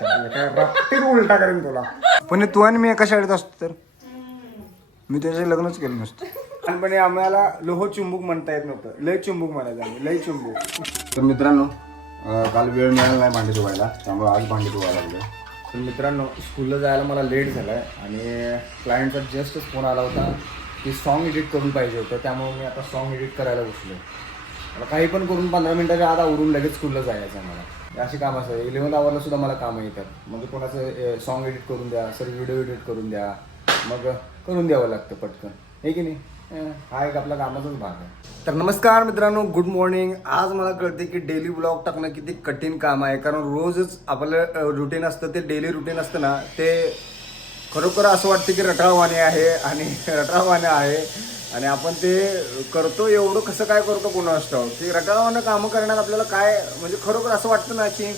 अच्छा काय रट्टीत उलटा करेन तुला. पण तू आणि मी एका शाळेत असतो तर? मी त्याचे लग्नच केलं नसतं. लहानपणी आम्हाला लोह चुंबूक म्हणता येत नव्हतं. लय चुंबूक म्हणायचं आम्ही लय चुंबूक. तर मित्रांनो अं, काल वेळ मिळाला नाही भांडी धुवायला त्यामुळे आज भांडी धुवायला लागले. तर मित्रांनो स्कूलला जायला मला लेट झालं आहे आणि क्लायंटचा जस्ट फोन आला होता की सॉन्ग एडिट करून पाहिजे होतं त्यामुळे मी आता सॉन्ग एडिट करायला बसलो मला काही पण करून पंधरा मिनिटाच्या आत आवरून लगेच स्कूलला जायचं आहे मला. अशी कामं असतात. इलेव्हन आवरला सुद्धा मला कामं येतात. म्हणजे कोणाचं सॉन्ग एडिट करून द्या सर व्हिडिओ एडिट करून द्या मग करून द्यावं लागतं पटकन. हे की नाही? हा एक आपला कामाचाच भाग आहे. तर नमस्कार मित्रांनो गुड मॉर्निंग आज मला कळते की डेली ब्लॉग टाकणं किती कठीण काम आहे. कारण रोजच आपलं रुटीन असतं ते डेली रुटीन असतं ना ते खरोखर असं वाटतं की रटाळवाणे आहे आणि रटाळवाणे आहे. आणि आपण ते करतो एवढं कसं काय करतो कोणा असतं? की रटाळवानं कामं करण्यात आपल्याला काय म्हणजे खरोखर असं वाटतं ना की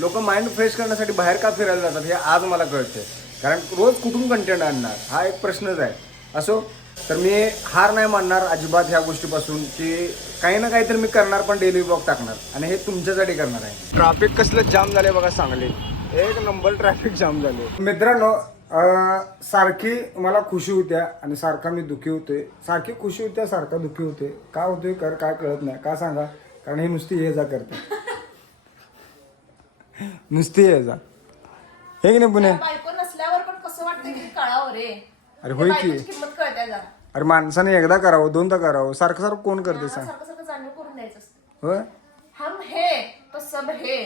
लोक माइंड फ्रेश करण्यासाठी बाहेर का फिरायला जातात हे आज मला कळते कारण रोज कुठून कंटेंट आणणार? हा एक प्रश्नच आहे. असो तर मी हार नाही मानणार अजिबात ह्या गोष्टीपासून की काही ना काहीतरी मी करणार पण डेली ब्लॉग टाकणार. आणि हे तुमच्यासाठी करणार आहे. ट्रॅफिक कसलं जाम झाले बघा सांगली. एक नंबर ट्रॅफिक जाम झाले मित्रांनो सारखी मला खुशी होत्या आणि सारखा मी दुखी होतोय. सारखी खुशी होत्या सारखा दुखी होते का होतोय कर काय कळत नाही. का सांगा? कारण ही नुसती ये जा करते. नुसती ये जा. हे की नाही पुणे? अरे होय की. अरे माणसाने एकदा करावं दोनदा करावं. सारखं सारखं कोण करते सांग. हम हे तो सब हे.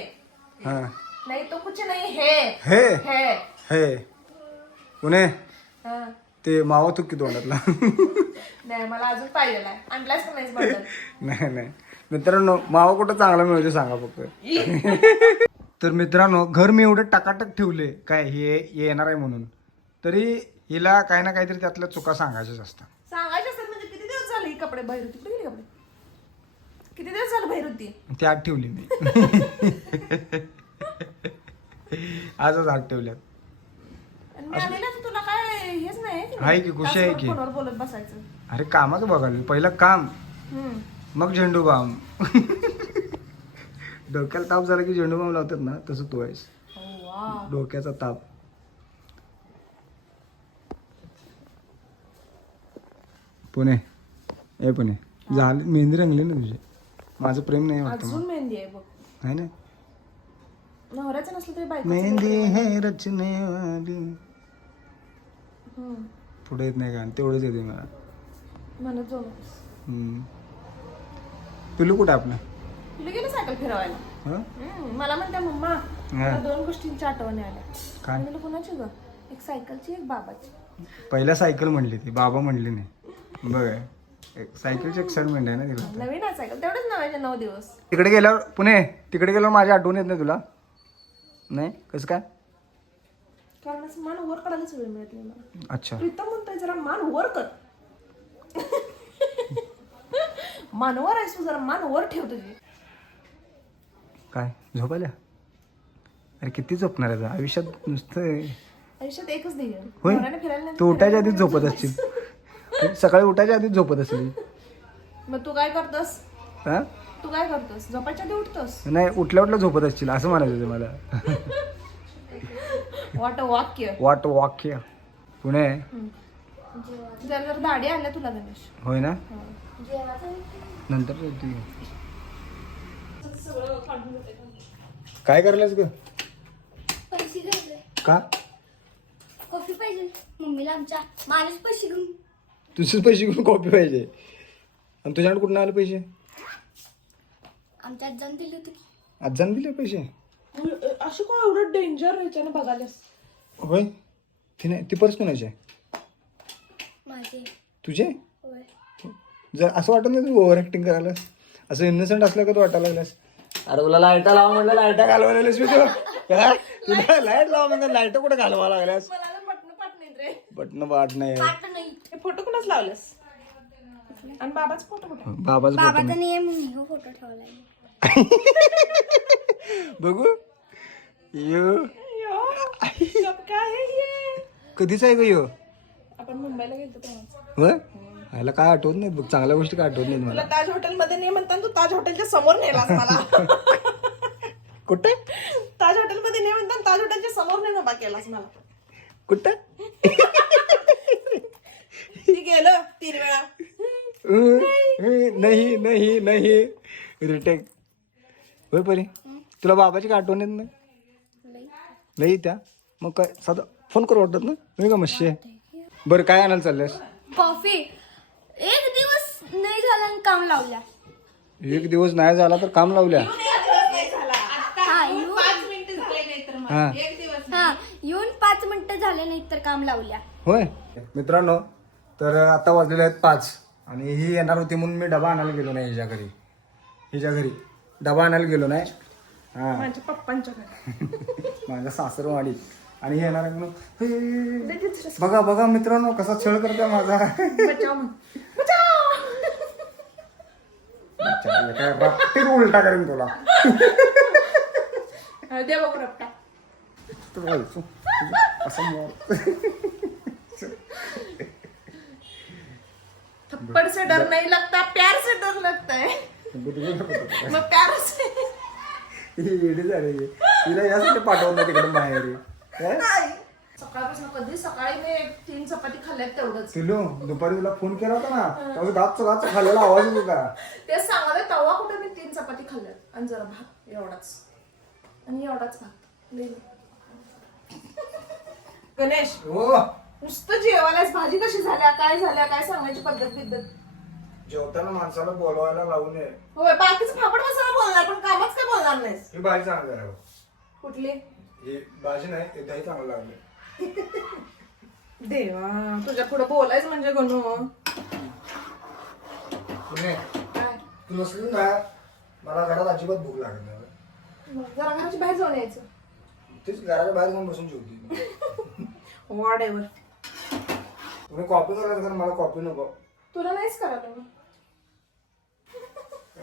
हा. नाही तो कुछ नाही हे. हे. हे. हे. पुणे हा. ते मावा तुकी तोंडातला. नाही मला अजून पाहिजे आणलाच बंडल? नाही नाही. मित्रांनो मावा कुठं चांगला मिळतो सांगा फक्त. तर मित्रांनो घर मी एवढं टकाटक ठेवले काय हे येणार आहे म्हणून. तरी हिला काही ना काहीतरी त्यातल्या चुका सांगायच्याच असतात. सांगायचं असतात म्हणजे किती दिवस झाले ही कपडे? बाहेर होती कुठे गेली कपडे? किती दिवस झाले बाहेर होती ती आत ठेवली मी. आजच आत ठेवल्यात. आणि मी आलेला तर तुला काय हेच नाही की आहे की, खुशी आहे की. फोनवर बोलत बसायचं. अरे कामाचं बघाल पहिलं काम. हम्म. मग झेंडू बाम. डोक्याला ताप झाला की झेंडू बाम लावतात ना तसं तू आहेस. हो, वा. डोक्याचा ताप. पुणे. ए पुणे. झालं मेहंदी रंगली ना तुझी. माझं प्रेम नाही वाटतं अजून मेहंदी आहे बघ. आहे ना? नवऱ्याचं नसलं तरी बायको मेहंदी हे रचनेवाली पुढे येत नाही का? तेवढंच येते मला. म्हणत जाऊ हम्म. पिलू कुठं आपलं? तुला गेलं सायकल फिरवायला. हं? हम्म, मला म्हणते मम्मा मला दोन गोष्टींच्या आठवणी आल्या काय? म्हणलं कुणाची ग? एक सायकलची एक बाबाची. पहिल्या सायकल म्हणली ती बाबा म्हणली नाही. बघ एक सायकलची एक्साइटमेंट आहे ना तिला. नवीन आहे सायकल तेवढंच नव्याचे नऊ दिवस. तिकडे गेल्यावर पुणे तिकडे गेल्यावर माझी आठवण येत नाही तुला. नाही? कसं काय? कारण असं मान वर काढायलाच वेळ मिळत नाही मला. अच्छा. प्रीतम म्हणतोय जरा मान वर कर. मानवर आहेस तू जरा मान वर ठेव तुझी. काय झोपायला? अरे किती झोपणार आहे आता? आयुष्यात नुसतं आयुष्यात एकच ध्येय होय? नवऱ्याने फिरायला नाही तू उठायच्या आधीच झोपत असशील. सकाळी उठायच्या आधीच झोपत असली मग तू काय करतोस? हा? तू काय करतोस? झोपायच्या आधी उठतोस? नाही उठल्या उठल्या झोपत असशील असं म्हणायचं मला. वाट वाक्य. वाट वाक्य. पुणे. जर जर दाढी आल्या तुला गणेश. होय ना? नंतर जेवते. काय करायलास ग? पैसे घातले का? कॉफी पाहिजे. मम्मीला आमच्या. माझेच पैसे घेऊन. तुझेच पैसे घेऊन कॉपी पाहिजे. आणि तुझ्याकडे कुठून आले पैसे? आमच्या आजान दिली होती आजान दिले पैसे? अशी काय एवढं डेंजर ह्याच्यानं बघायलास होय? ती नाही ती पर्स कोणाची आहे? माझे. तुझे होय. जर असं वाटत नाही तू ओव्हर ऍक्टिंग करायला असं इन्नोसंट असलं का तू वाटायला लागलास? अरे तुला लाईटा लावा म्हणलं लाईटा घालवा लागलीस मी तुला काय? तुला लाइट लावा म्हणलं लाइट कुठे घालवा लागल्यास? मला बटन पाठ नाही रे. बटन वाट नाही. आता नाही. हे फोटो कुणाच लावलेस? आणि बाबाचा फोटो कुठे? बाबाच बाबाचा नाही. मी फोटो ठेवलाय बघू. यो. हे? कधीच आहे ग यो? आपण मुंबईला गेलो तेव्हा. ह्याला काय आठवत नाही बघ चांगल्या गोष्टी काय आठवत नाही मला. ताज हॉटेल मध्ये नाही म्हणताना तू ताज हॉटेलच्या समोर नेलास मला. कुठे? ताज हॉटेल मध्ये नाही म्हणताना बाजूटांच्या समोर नाही नभा केलास मला. कुठं? ती गेलं तीन वेळा. नाही नाही नाही. रिटेक होय परी? तुला बाबाची आठवण येत नाही? नाही त्या मग काय साधा फोन करू वाटत ना नाही का मशी बरं काय आणायला चालल्यास? कॉफी. एक दिवस नाही झाला आणि काम लावल्या. एक दिवस नाही झाला तर काम लावल्या. हा येऊन हा. हा येऊन पाच मिनिटं झाले नाही तर काम लावल्या. होय. मित्रांनो तर आता वाजलेले आहेत पाच आणि ही येणार होती म्हणून मी डबा आणायला गेलो नाही हिच्या घरी. हिच्या घरी. डबा आणायला गेलो नाही. हा. माझ्या पप्पांच्या घरी. माझ्या सासरवाडी आणि हे येणार आहे म्हणून "हे, बघा बघा मित्रांनो कसा छळ करते माझा. काय उलटा करेन तुला. असं थप्पड़ से डर नहीं लगता प्यार से डर लगता है। मग प्यार से येडी झाली ही. तिला यासाठी पाठवलं तिकडे काय? नाही. सकाळपासून कधी? सकाळी मी एक तीन चपाती खाल्ल्यात तेवढंच. पिलू दुपारी तुला फोन केला होता ना? त्यावेळेस गाच गाच खाल्लेला आवाज येत होता ते सांगाले तवा कुठे मी तीन चपाती खाल्ल्यात? आणि जरा भात एवढाच. आणि एवढाच भात. लई नाही. गणेश हो. नुसतं जेवायलाच भाजी कशी झाल्या? काय झाल्या? काय सांगायची पद्धत बिद्धत जेवताना माणसाला बोलवायला लावू नये. होय बाकीचं फापड मसाला बोलणार पण कामच काय बोलणार नाहीस? ही भाजी चांगली आहे कुठली? ही भाजी नाही हे दही चांगलं लागले देवा तुझ्या पुढे बोलायचं म्हणजे गणू. पुणे काय? तू नसली ना मला घरात अजिबात भूक लागत नाही. जरा घराच्या बाहेर जाऊन यायचं. तेच घराच्या बाहेर जाऊन बसून जेवती. वॉट एव्हर तुम्ही कॉपी करायचं मला कॉपी नको. तुला नाहीच करा तुम्ही.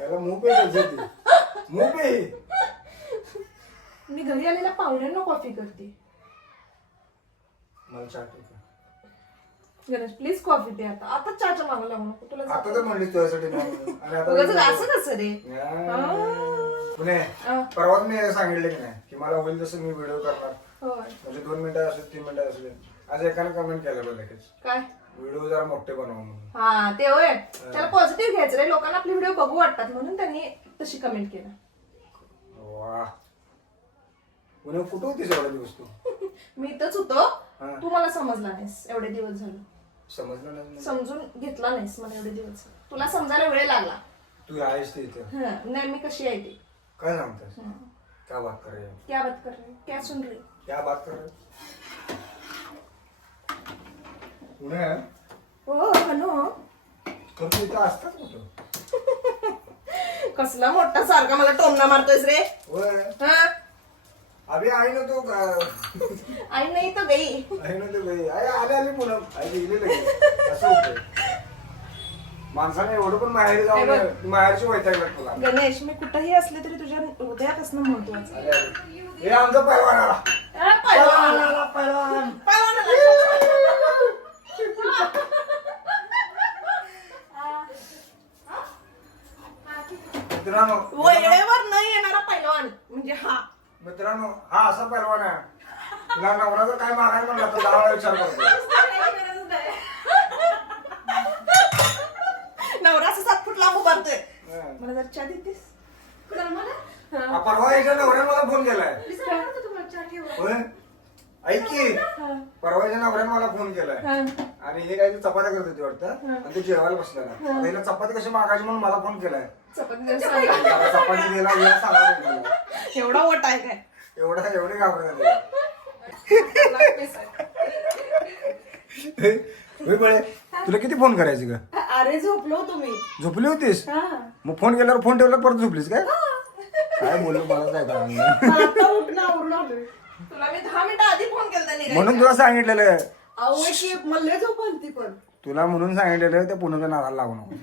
याला मूग पे ती मूग पे ही. मी घरी आलेल्या पाहुण्यांना कॉफी करते मला ठेव. गणेश प्लीज कॉफी दे आता आता चहाच्या मागं लागू नको तुला आता तर म्हणली तुझ्यासाठी. आणि आता असं कसं रे. पुणे हा. परवाच मी सांगितलं की नाही की मला होईल तसं मी व्हिडिओ करणार होय म्हणजे दोन मिनिटं असले तीन मिनिटं असले आज एकाने कमेंट केलं बरं लगेच काय व्हिडिओ जरा मोठे बनवा म्हणून. हा ते होय. त्याला पॉझिटिव्ह घ्यायचं रे. लोकांना आपले व्हिडिओ बघू वाटतात म्हणून त्यांनी तशी कमेंट केलं. वा. कुठं होतीस एवढा दिवस तू? मी इथंच होतो. हा. तू मला समजला नाहीस एवढे दिवस झाले. समजलं नाही मला. समजून घेतला नाहीस मला एवढे दिवस. तुला समजायला वेळ लागला. तू आहेस ते इथे. हं, नाही मी कशी आहे ती? काय सांगतेस? हं. क्या बात कर रहे हो? क्या बात कर रही क्या सुन रही क्या बात कर रहे हो? हो हॅलो. तर तू इथं असतात कुठं? कसला मोठा सारखा मला टोमना मारतोयस रे. होय. हा? अभि आई ना तो आई नाही तर गई आई ना तो गई आई आले आली पुन्हा. आई गेली लगेच. असं होतं माणसाने एवढं पण माहेर. जाऊन माहेरची वैताग तुला. गणेश मी कुठेही असले तरी तुझ्या हृदयात असणं महत्वाचं अरे, अरे. हे आमचा पैलवान आला. आहे. पैलवान. आला पैलवान. पैलवान आला. मित्रांनो वेळेवर नाही येणारा पैलवान म्हणजे हा. मित्रांनो हा असा पैलवान आहे. तुला नवऱ्याचं काय मागायला म्हणलं तर दहा वेळा विचार करतो. नवरा असं सात फूट लांब उभारतोय. मला जर चहा देतेस? हा, परवा याच्या नवऱ्याने मला फोन केलाय. होय? ऐक की परवाच्या नवऱ्याने मला फोन केलाय. आणि हे काय ते चपात्या करत होती वाटतं? आणि ते जेवायला बसलेला. हिला चपाती कशी मागायची म्हणून मला फोन केलाय. चपाती द्यायला सांगा. आता चपाती दिला हिला सांगावं लागलं. एवढा ओट आहे काय? एवढा एवढे घाबरत बळे तुला किती फोन करायचे का अरे झोपलो तुम्ही झोपली होतीस? मग फोन केल्यावर फोन ठेवला परत झोपलीस काय? काय बोललो मला काय आता उठणं आवरून आलोय. तुला मी दहा मिनिटं आधी फोन केला म्हणून तुला सांगितलेलं मला पण. तुला म्हणून सांगितलेलं त्या पुण्याच्या नादाला लागू नको.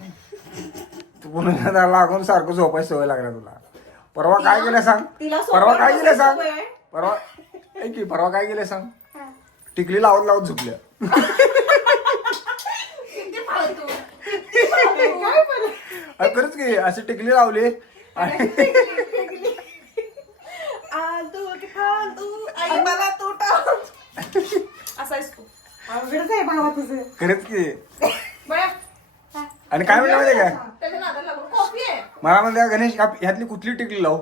तू पुण्याच्या नादाला लागून सारखं झोपायची सवय लागल्या तुला. परवा काय केलं सांग? तिला परवा काय केलं सांग. परवा ऐक की परवा काय केलं सांग? टिकली लावत लावत झोपल्या. खरंच की अशी टिकली लावली. आणि आलतू की फालतू आई मला तू टाक असायस तू. अवघडच आहे भावा तुझं. खरंच की. बया. आणि काय म्हणलं माहिती काय त्याच्या नादाला लागून कॉफी आहे. मला म्हणते गणेश आप- ह्यातली कुठली टिकली लाव.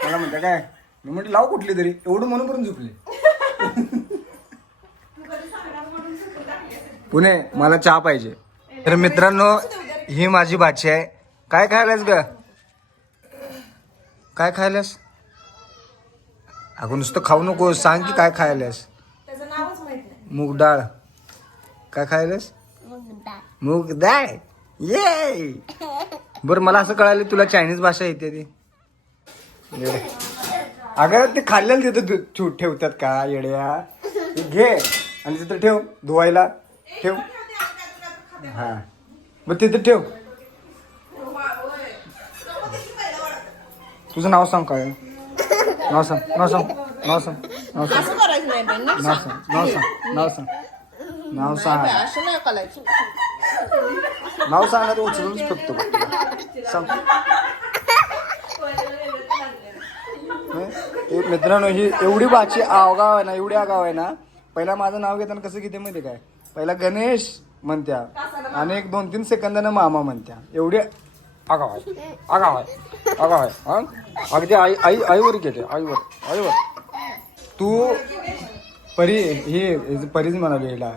मला म्हणते काय? मी म्हटलं लाव कुठली तरी. एवढं म्हणून पर्यंत झोपली पुणे मला चहा पाहिजे. तर मित्रांनो ही माझी भाची आहे. काय खायलास ग? काय खायलास? अगं नुसतं खाऊ नको सांग की काय खायलास. त्याचं नावच माहीत नाही. मूग डाळ. काय खायलास? मूग डाळ. ये बरं मला असं कळालं तुला चायनीज भाषा येते ती. येडे. अगं ते खाल्लेलं तिथं दु- ठेव- ठेवतात का येड्या? ते घे. आणि तिथं ठेव धुवायला. ठेव. हा. मग तिथं ठेव. तुझं नाव सांग काय? नाव सांग नाव सांग नाव सांग नाव सांग असं करायचं नाही बाई नीट नाव सांग नाव सांग नाव सांग नाव सांग बाई, असं नाही करायचं. नाव सांगा तर उचलूनच फक्त बघ. सांग हं? ए, मित्रांनो ही एवढी बाची आगाव आहे ना एवढी आगाव आहे ना पहिला माझं नाव घेताना कसं घेते माहिती काय? पहिला गणेश म्हणत्या आणि एक दोन तीन सेकंदानं मामा म्हणत्या. एवढी आगाव आहे आगाव आहे आगाव आहे हं? अगदी आई आई आईवर घेते आईवर. आईवर. तू परी ही परीच म्हणाली हिला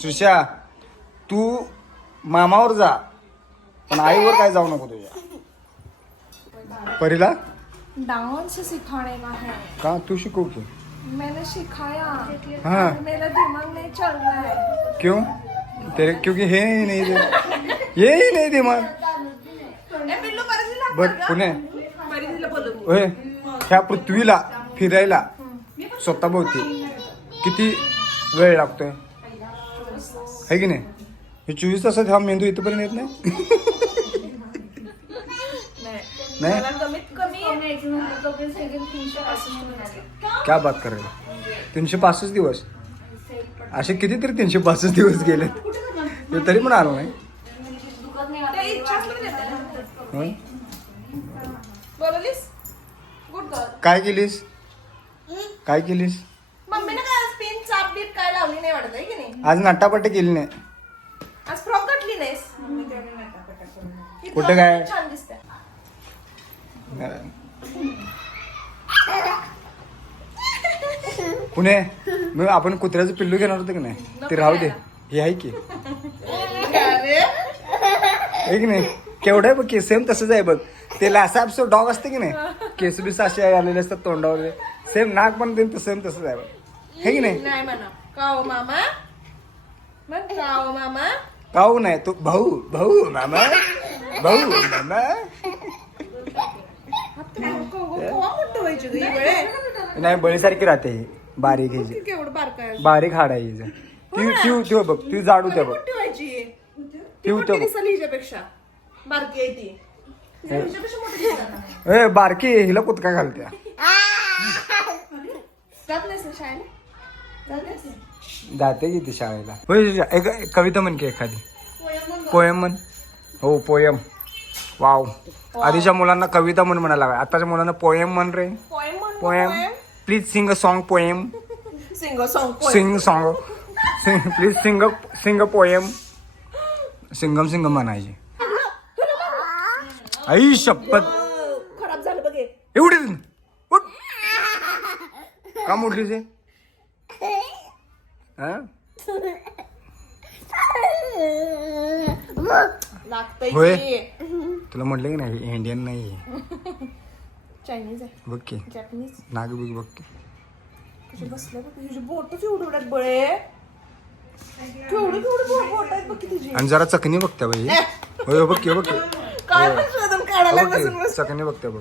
श्रीषा तू मामावर जा. पण आईवर काय जाऊ नको तुझ्या. परीला? डांस सिखाने का है का? तू शिकव की. मैंने सिखाया हाँ. मेरा दिमाग नहीं चल रहा है क्यों? तेरे क्योंकि हे ही नहीं दे. ये ही नहीं दिमाग बर पुणे. होय ह्या पृथ्वीला फिरायला स्वतःभोवती किती वेळ लागतोय? है की नाही? हे चोवीस तासात हा मेंदू इथपर्यंत येत नाही? नाही. क्या बात कर तीनशे पासष्ट दिवस? असे कितीतरी तीनशे पासष्ट दिवस गेले तरी पण आलो नाही ते इच्छाच नाही देते ना. हं? बोलवलीस गुड गर्ल काय केलीस? काय केलीस? मम्मीने काय आज पिन चाप बीप काय लावली नाही वाटत आहे की नाही? आज नट्टापट्टी केली नाही. आज फ्रॉक घातली नाहीस? ही कुठं frock काय? छान दिसते पुणे मग आपण कुत्र्याचं पिल्लू घेणार होतं की नाही? ते राहू दे. हे आहे की. अरे आहे की नाही? केवढं आहे बघ की सेम तसंच आहे बघ. ते लासा डॉग असते की नाही? केस बिस असे आलेले असतात तोंडावर. सेम नाक पण ते सेम तसंच आहे बघ. हे की नाही? नाही म्हणा. काओ मामा? मग काओ मामा? काऊ नाही तो भाऊ भाऊ मामा भाऊ मामा. ही नाही बळीसारखी राहते ही. बारीक ह्याची बारक हाड आहे हिचं ती ती ती बघ ती जाडू त्या बघ. मोठी व्हायची. बारकी आहे ती. ती हिच्यापेक्षा मोठी दिसणार ना. ए बारकी हिला कुतका घालत्या? जात नाहीस ना शाळेला? जात नाहीस? जाते की ती शाळेला. होय एक एक कविता म्हण की एखादी. पोयम म्हण. हो पोयम. वाव. आधीच्या मुलांना कविता म्हण म्हणायला लागला आताच्या मुलांना पोयम म्हण रे. पोएम म्हण poem. Please sing a song poem sing song poem sing song please sing sing poem Singam Singam म्हणायचे. आई शपथ खराब झालं बघे. एवढी उठ. का मोडली ते हा? होय. तुला म्हटलं की नाही इंडियन नाही चायनीज आहे. बघ की. जॅपनीज नाग बिग बघ की. बघ बळे. केवढी केवढी बोट बोट आहेत बघ की तुझी. आणि जरा चकनी बघत्या बाई. होय बघ की बघ की. काय काढायला बघ बसून की, बस. चकनी बघत्या बघ.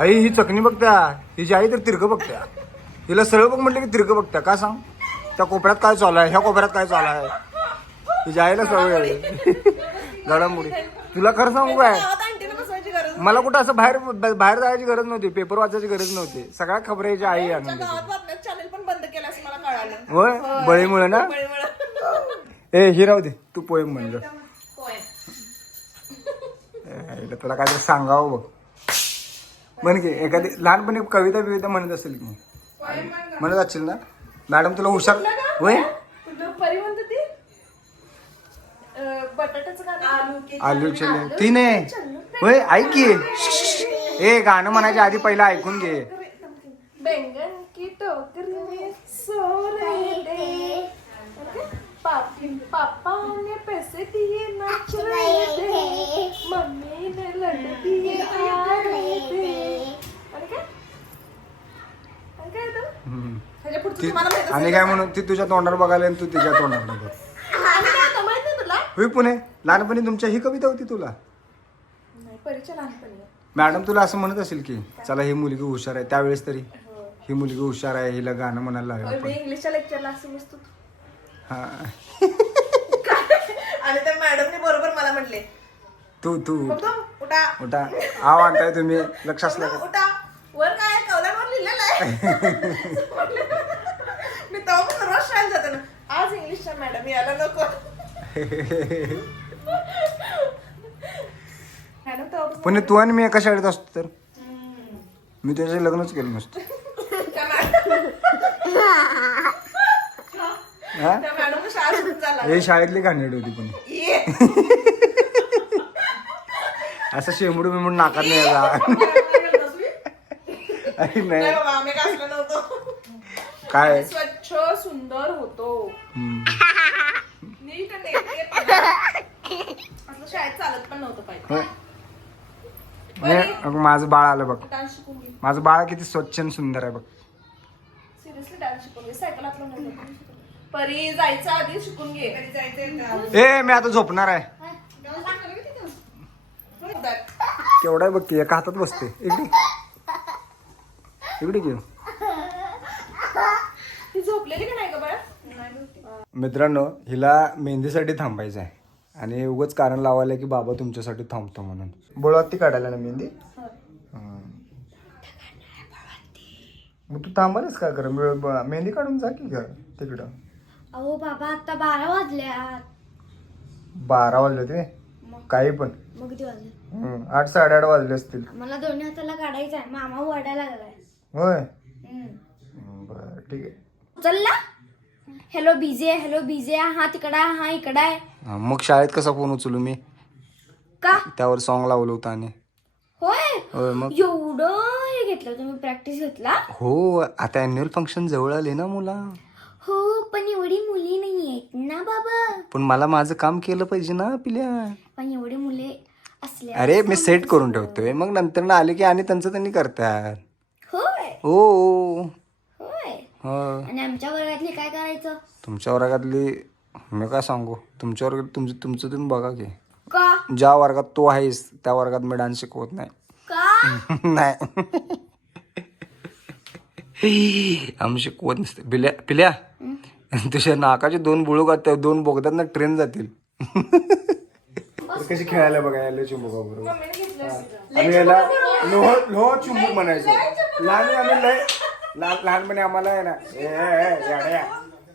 आई ही चकनी बघत्या. हिची आई तर तिरकं बघत्या. हिला सरळ बघ म्हटलं की तिरकं बघत्या. का सांग? त्या कोपऱ्यात काय चालू आहे? ह्या कोपऱ्यात काय चालू आहे? हिच्या आईला सवय घडामोडी. तुला खरं सांगू काय? मला कुठं असं बाहेर बाहेर जायची गरज नव्हती. पेपर वाचायची गरज नव्हती. सगळ्या खबरी याची आई होय? बळीमुळे ना. ए ही राहू दे. तू पोयम म्हणलं. हिला तुला काय सांगावं बघ. म्हण की एखादी लहानपणी कविता बिविता म्हणत असेल की. म्हणत जाशील ना? मॅडम तुला हुशार होय? आलू चले ती नाही होय ऐक की. ए गाणं म्हणायच्या आधी पहिला ऐकून घे. बैंगन की टोकरी में सो रहे थे पापी पापा ने पैसे दिए नाच रहे थे मम्मी ने लड्डू दिए आ रहे थे आणि काय? आणि काय येतं? हम्म. ह्याच्या पुढचं ती- तुम्हाला माहीत आणि असेल काय का? म्हणून? ती तुझ्या तोंडावर बघायला आणि तू तिच्या तोंडावर बघ. आणि काय येतं माहीत नाही तुला? होय पुणे लहानपणी तुमच्या ही कविता होती तुला. नाही परीक्षा लहानपणी आहे. मॅडम तुला असं म्हणत असेल की चला ही मुलगी हुशार आहे. त्यावेळेस तरी ही मुलगी हुशार आहे हिला गाणं म्हणायला लागलं मी इंग्लिशच्या लेक्चरला असं बसतो हा आणि त्या मॅडमने बरोबर मला म्हणले तू तू उठा उठा. आव आणताय तुम्ही लक्ष असलं का? उठा. वर काय? कवलांवर लिहिलेलं आहे. मी तेव्हा पण रोज शाळेत जाते ना. आज इंग्लिशच्या मॅडम यायला नको. मॅडम पण तू आणि मी एका शाळेत असतो तर? मी तुझ्याशी लग्नच केलं नसतं. हा? त्या मॅडम शाळा सुटून झाला. हे शाळेतली घाणेरडी होती पण. ये. असं शेंबडू बिंबडू नाकात नाही अरे नाही. नाही बाबा आम्ही काय असलं नव्हतो. काय? स्वच्छ सुंदर होतो. हम्म. नीट नेटके असलं शाळेत चालत पण नव्हतं पाहिजे. होय. नाही, अगं, माझं बाळ आलं बघ. डान्स शिकून घे. माझं बाळ किती स्वच्छ आणि सुंदर आहे बघ. सिरियसली डान्स सायकलातलं नाही शिकून. परी जायचं आधी शिकून घे. ए मी आता झोपणार आहे. केवढा आहे बघ की एका हातात बसते. इकडे. इकडे घेऊ ती झोपलेली का नाही का बाळा? मित्रांनो हिला मेहंदीसाठी थांबायचं आहे. आणि उगच कारण लावायला की बाबा तुमच्यासाठी थांबतो म्हणून. बोळात ती काढायला ना मेहंदी? हं. मग तू थांबालच का कर मेहंदी काढून जा की घर तिकडं. अहो बाबा आता बारा वाजल्यात. बारा वाजले होते काही पण. मग किती वाजले? हं, आठ साडेआठ वाजले असतील. मला दोन्ही हाताला काढायचं आहे. मामा वडायला लागलाय. होय? हम्म. हं, बरं ठीक आहे. उचलला हॅलो बिझी आहे. हॅलो बिझी आहे. हा तिकडा आहे हा इकडा आहे. हं, मग शाळेत कसा फोन उचलू मी? का? त्यावर सॉन्ग लावलं होतं आणि होय? होय मग? एवढं हे घेतलं तुम्ही प्रॅक्टिस घेतला? हो आता अॅन्युअल फंक्शन जवळ आले ना मुला. हो पण एवढी मुली नाही आहेत ना बाबा? पण मला माझं काम केलं पाहिजे ना पिल्या. पण एवढी मुले असल्या अरे मी सेट करून ठेवतोय. मग नंतर ना आले की आणि त्यांचं त्यांनी करतात. होय? हो हो. होय? हो आणि आमच्या वर्गातले काय करायचं? तुमच्या वर्गातली मी काय सांगू? तुमच्या वर्गात तुमचं तुमचं तुम्ही बघा की. का? ज्या वर्गात तो आहेस त्या वर्गात मी डान्स शिकवत नाही. का? नाही. आम्ही शिकवत नसते. पिल्या पिल्या. तुझ्या नाकाचे दोन बुळू का दोन बोगदात ना ट्रेन जातील. कशी खेळायला बघा याला चुंबका बरोबर आम्ही याला लोह लोह चुंबक म्हणायचो. लहान आम्ही लय लहान लहानपणी आम्हाला आहे ना. ए, ए, ए, याड्या.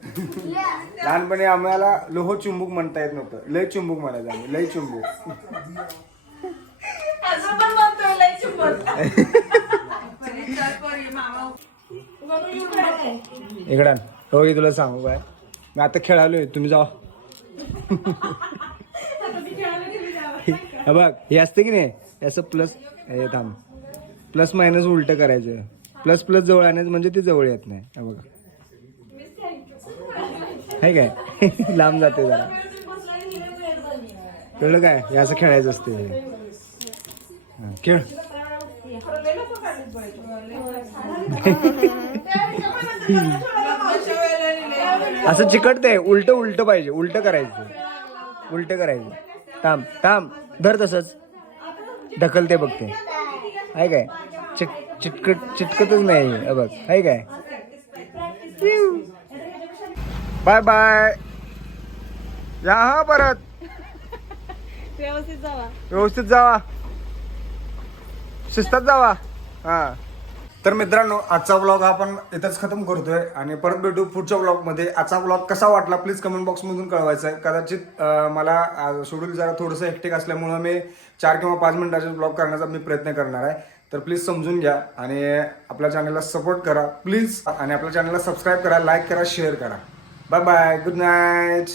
लहानपणी आम्हाला लोह चुंबक म्हणता येत नव्हतं. लय चुंबक म्हणायचं आम्ही. लय चुंबक. असं पण म्हणतोय लय चुंबक. इकडं की तुला सांगू काय? मी आता खेळालोय तुम्ही जावा हा बघ हे असते की नाही? हे असं प्लस हे थांब. प्लस मायनस उलट करायचं. प्लस प्लस जवळ आणायचं म्हणजे ते जवळ येत नाही. हा बघा. आहे काय? लांब जाते जरा. कळलं काय? हे असं खेळायचं असते. हा, खेळ. असं चिकटते उलट उलट पाहिजे. उलट करायचं. उलट करायचं. थांब थांब. धर तसंच. ढकलते बघते. आहे काय? चिट चिटकट चिटकतच नाही. बघ. आहे काय? Bye bye. या हा परत. व्यवस्थित जावा. व्यवस्थित जावा. शिस्तात जावा. हा. तर मित्रांनो आजचा व्लॉग हा आपण इथंच खतम करतोय आणि परत भेटू पुढच्या व्लॉगमध्ये आजचा व्लॉग कसा वाटला प्लीज कमेंट बॉक्समधून कळवायचा आहे. कदाचित मला शेड्यूल जरा थोडंसं हेक्टिक असल्यामुळं मी चार किंवा पाच मिनिटाचे ब्लॉग करण्याचा मी प्रयत्न करणार आहे. तर प्लीज समजून घ्या आणि आपल्या चॅनलला सपोर्ट करा प्लीज आणि आपल्या चॅनलला सबस्क्राईब करा लाईक करा शेअर करा. Bye bye good night